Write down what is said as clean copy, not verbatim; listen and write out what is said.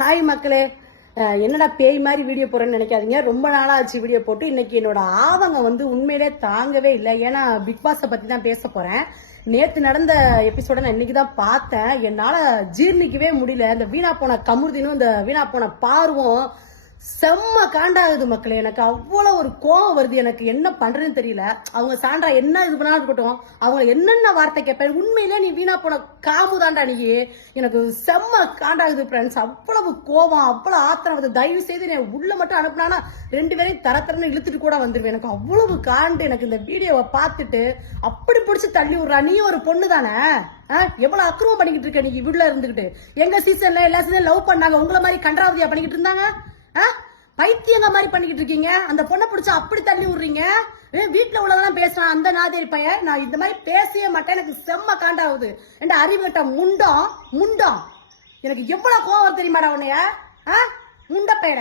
Hi மக்களே, என்னடா பேய் மாதிரி வீடியோ போறேன்னு நினைக்காதீங்க. ரொம்ப நாளா ஆச்சு வீடியோ போட்டு. இன்னைக்கு என்னோட ஆதங்க உண்மையிலே தாங்கவே இல்லை. ஏன்னா பிக் பாஸை பத்தி தான் பேச போறேன். நேத்து நடந்த எபிசோட நான் இன்னைக்கு தான் பார்த்தேன். என்னால ஜீர்ணிக்கவே முடியல. இந்த வீணா போன கமுர்தினும் இந்த வீணா போன பார்வும் செம்ம காண்டாகுது மக்களே. எனக்கு அவ்வளவு ஒரு கோவம் வருது. எனக்கு என்ன பண்றதுன்னு தெரியல. அவங்க சான்றா என்ன இது பண்ணா இருக்கட்டும், அவங்க என்னென்ன வார்த்தை கேட்பேன். உண்மையிலே நீ வீணா போன காமுதாண்டா நீ. எனக்கு செம்ம காண்டாகுது ஃப்ரெண்ட்ஸ். அவ்வளவு கோவம், அவ்வளவு ஆத்திரம் வருது. தயவு செய்து நான் உள்ள மட்டும் அனுப்புனா 2 பேரையும் தரத்தரன்னு இழுத்துட்டு கூட வந்துருவேன். எனக்கு அவ்வளவு காண்டு. எனக்கு இந்த வீடியோவை பார்த்துட்டு அப்படி பிடிச்சி தள்ளி விடுறா. நீ ஒரு பொண்ணு தானே, எவ்வளவு அக்கிரமம் பண்ணிக்கிட்டு இருக்க நீ வீட்டுல இருந்துகிட்டு. எங்க சீசன்ல எல்லா சீசன் லவ் பண்ணாங்க, உங்களை மாதிரி கன்றாவதியா பண்ணிக்கிட்டு இருந்தாங்க. பைத்தியங்க மாதிரி பண்ணிக்கிட்டு இருக்கீங்க. அந்த பொண்ணை பிடிச்சா அப்படி தள்ளி விடுறீங்க. வீட்டுல உள்ளதெல்லாம் பேசுறான் அந்த நாதேரி பையன். நான் இந்த மாதிரி பேசவே மாட்டேன். எனக்கு செம்ம காண்டாகுது. என்ற அறிவுட்ட முண்டம் முண்டம். எனக்கு எவ்வளவு கோவம் தெரியுமாடா உன்னைய முண்ட பேட.